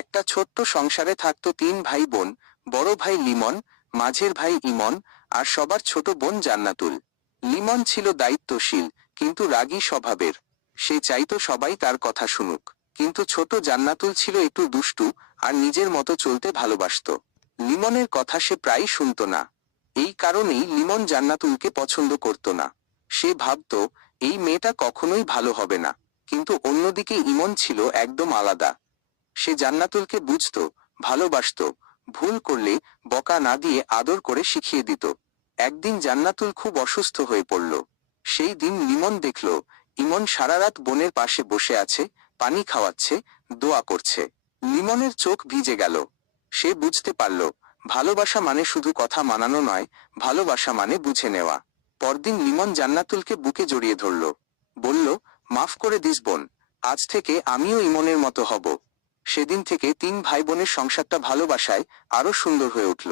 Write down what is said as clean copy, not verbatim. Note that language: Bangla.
একটা ছোট্ট সংসারে থাকতো তিন ভাই বোন। বড় ভাই লিমন, মাঝের ভাই ইমন, আর সবার ছোট বোন জান্নাতুল। লিমন ছিল দায়িত্বশীল, কিন্তু রাগী স্বভাবের। সে চাইতো সবাই তার কথা শুনুক। কিন্তু ছোট জান্নাতুল ছিল একটু দুষ্টু, আর নিজের মতো চলতে ভালোবাসতো। লিমনের কথা সে প্রায়ই শুনত না। এই কারণেই লিমন জান্নাতুলকে পছন্দ করত না। সে ভাবত, এই মেয়েটা কখনোই ভালো হবে না। কিন্তু অন্যদিকে ইমন ছিল একদম আলাদা। সে জান্নাতুলকে বুঝতো, ভালোবাসতো, ভুল করলে বকা না দিয়ে আদর করে শিখিয়ে দিত। একদিন জান্নাতুল খুব অসুস্থ হয়ে পড়ল। সেই দিন লিমন দেখল, ইমন সারা রাত বোনের পাশে বসে আছে, পানি খাওয়াচ্ছে, দোয়া করছে। লিমনের চোখ ভিজে গেল। সে বুঝতে পারল, ভালোবাসা মানে শুধু কথা মানানো নয়, ভালোবাসা মানে বুঝে নেওয়া। পরদিন লিমন জান্নাতুলকে বুকে জড়িয়ে ধরল। বলল, মাফ করে দিস বোন, আজ থেকে আমিও ইমনের মতো হব। সেদিন থেকে তিন ভাই বোনের সংসারটা ভালোবাসায় আরো সুন্দর হয়ে উঠল।